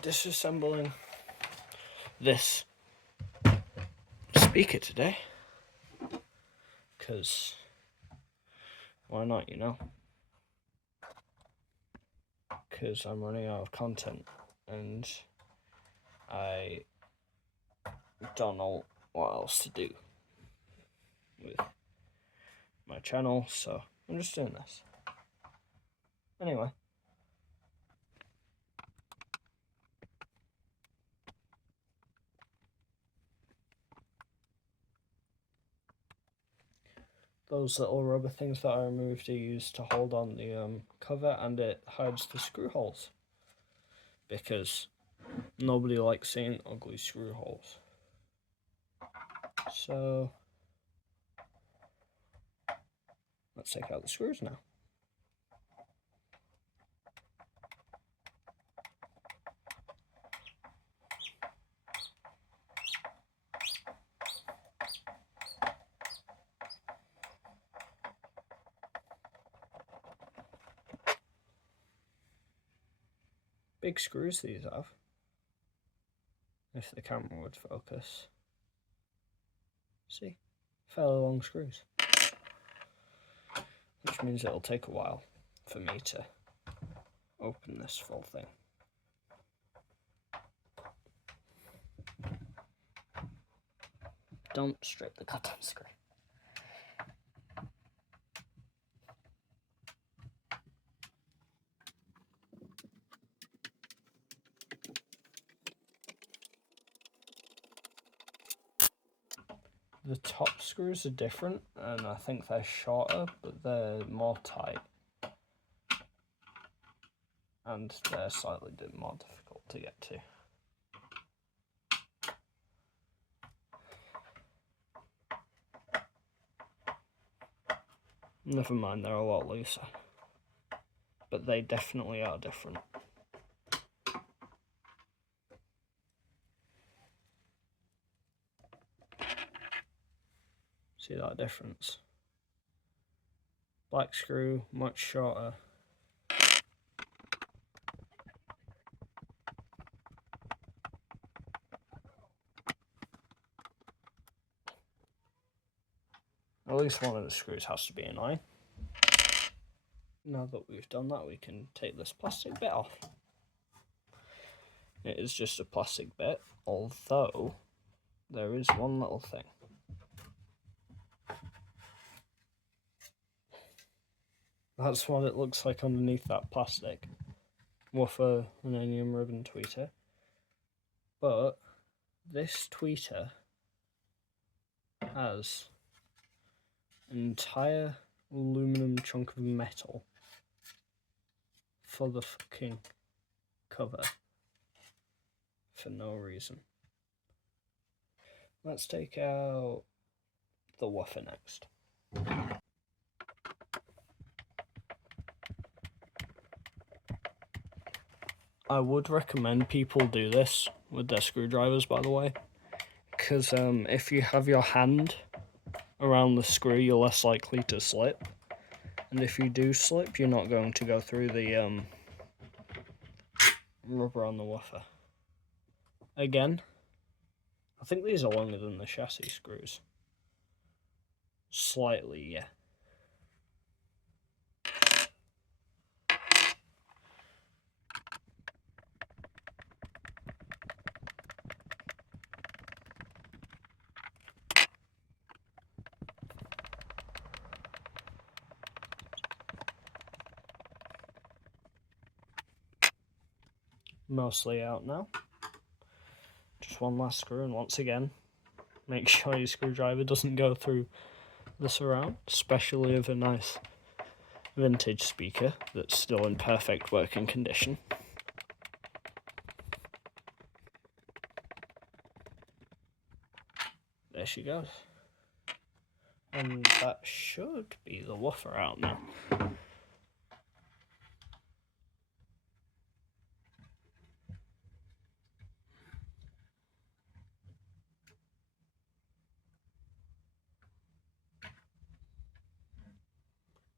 disassembling this speaker today, because why not, you know? Because I'm running out of content and I don't know what else to do with my channel, so I'm just doing this. Anyway. Those little rubber things that I removed are used to hold on the cover, and it hides the screw holes, because nobody likes seeing ugly screw holes. So let's take out the screws now. Big screws these have, if the camera would focus. See? Fairly long screws. Which means it'll take a while for me to open this full thing. Don't strip the goddamn screw. The top screws are different, and I think they're shorter, but they're more tight. And they're slightly more difficult to get to. Never mind, they're a lot looser. But they definitely are different. See that difference? Black screw, much shorter. At least one of the screws has to be annoying. Now that we've done that, we can take this plastic bit off. It is just a plastic bit, although there is one little thing. That's what it looks like underneath that plastic. Woofer vanadium ribbon tweeter. But this tweeter has an entire aluminum chunk of metal for the fucking cover for no reason. Let's take out the woofer next. I would recommend people do this with their screwdrivers, by the way, because if you have your hand around the screw, you're less likely to slip, and if you do slip, you're not going to go through the rubber on the woofer. Again, I think these are longer than the chassis screws. Slightly, yeah. Mostly out now. Just one last screw, and once again, make sure your screwdriver doesn't go through the surround, especially of a nice vintage speaker that's still in perfect working condition. There she goes. And that should be the woofer out now.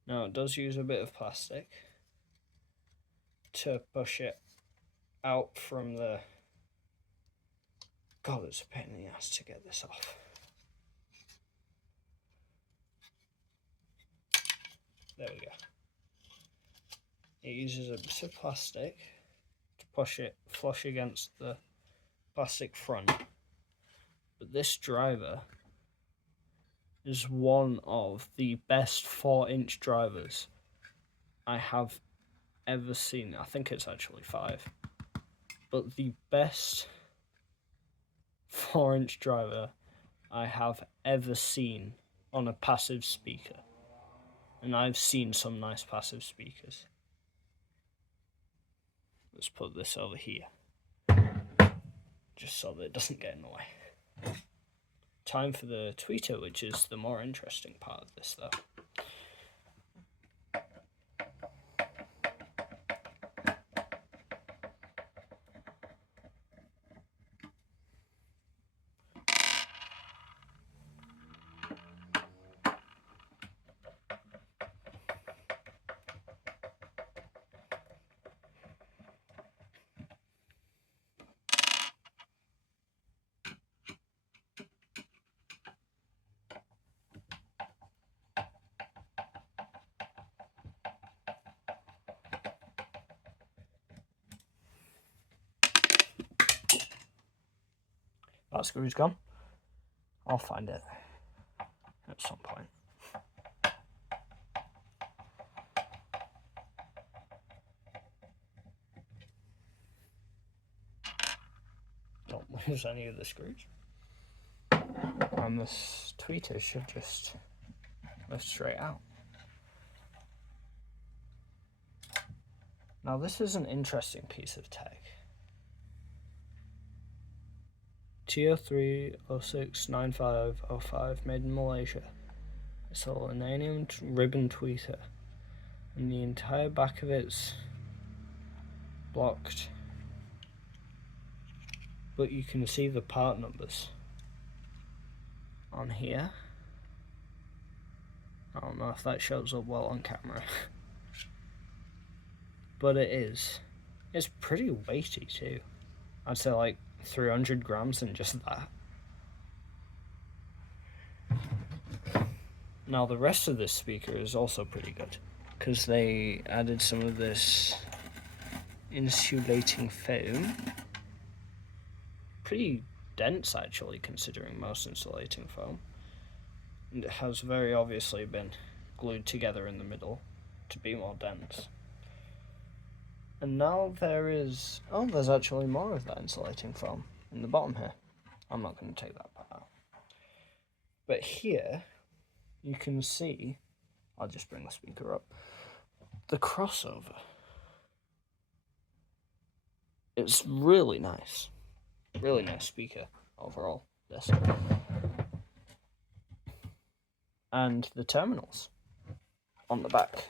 Now it does use a bit of plastic to push it out from the... God, it's a pain in the ass to get this off. There we go. It uses a bit of plastic to push it flush against the plastic front. But this driver is one of the best 4-inch drivers I have ever seen. I think it's actually 5. But the best 4-inch driver I have ever seen on a passive speaker. And I've seen some nice passive speakers. Let's put this over here, just so that it doesn't get in the way. Time for the tweeter, which is the more interesting part of this though. That screw's gone. I'll find it at some point. Don't lose any of the screws. And this tweeter should just lift straight out. Now this is an interesting piece of tech. TO3069505 made in Malaysia. It's a aluminium ribbon tweeter, and the entire back of it's blocked, but you can see the part numbers on here. I don't know if that shows up well on camera. But it is. It's pretty weighty too. I'd say like 300 grams in just that. Now the rest of this speaker is also pretty good, because they added some of this insulating foam. Pretty dense actually, considering most insulating foam. And it has very obviously been glued together in the middle to be more dense. And now there is... oh, there's actually more of that insulating foam in the bottom here. I'm not going to take that part out. But here, you can see... I'll just bring the speaker up. The crossover. It's really nice. Really nice speaker overall, this. And the terminals on the back.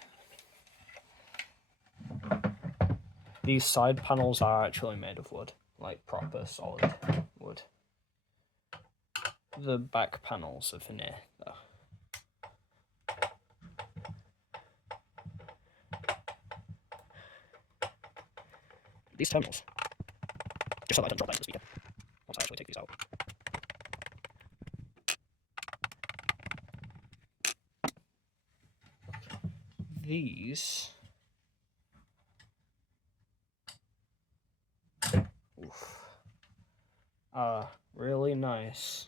These side panels are actually made of wood, like proper solid wood. The back panels are veneer, though. These terminals, just so that I don't drop that into the speaker once I actually take these out. These are really nice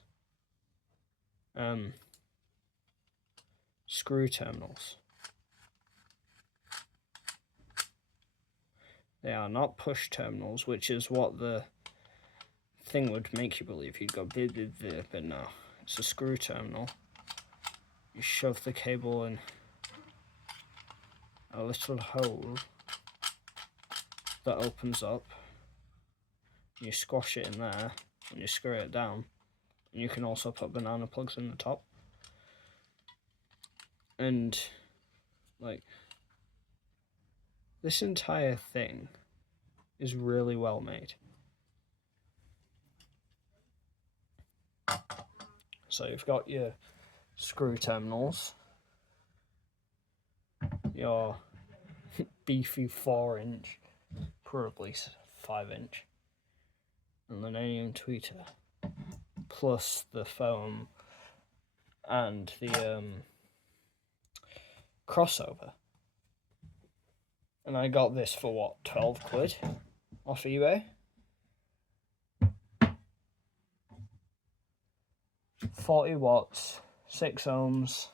screw terminals. They are not push terminals, which is what the thing would make you believe. You'd go blah, blah, blah, but no, it's a screw terminal. You shove the cable in a little hole that opens up. You squash it in there and you screw it down. And you can also put banana plugs in the top. And like, this entire thing is really well made. So you've got your screw terminals, your beefy 4-inch, probably 5-inch aluminium tweeter, plus the foam and the crossover. And I got this for what, 12 quid off eBay? 40 watts, 6 ohms,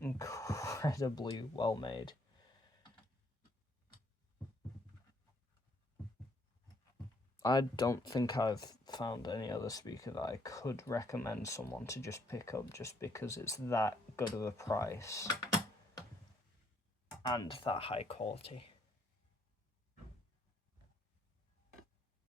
incredibly well made. I don't think I've found any other speaker that I could recommend someone to just pick up just because it's that good of a price and that high quality.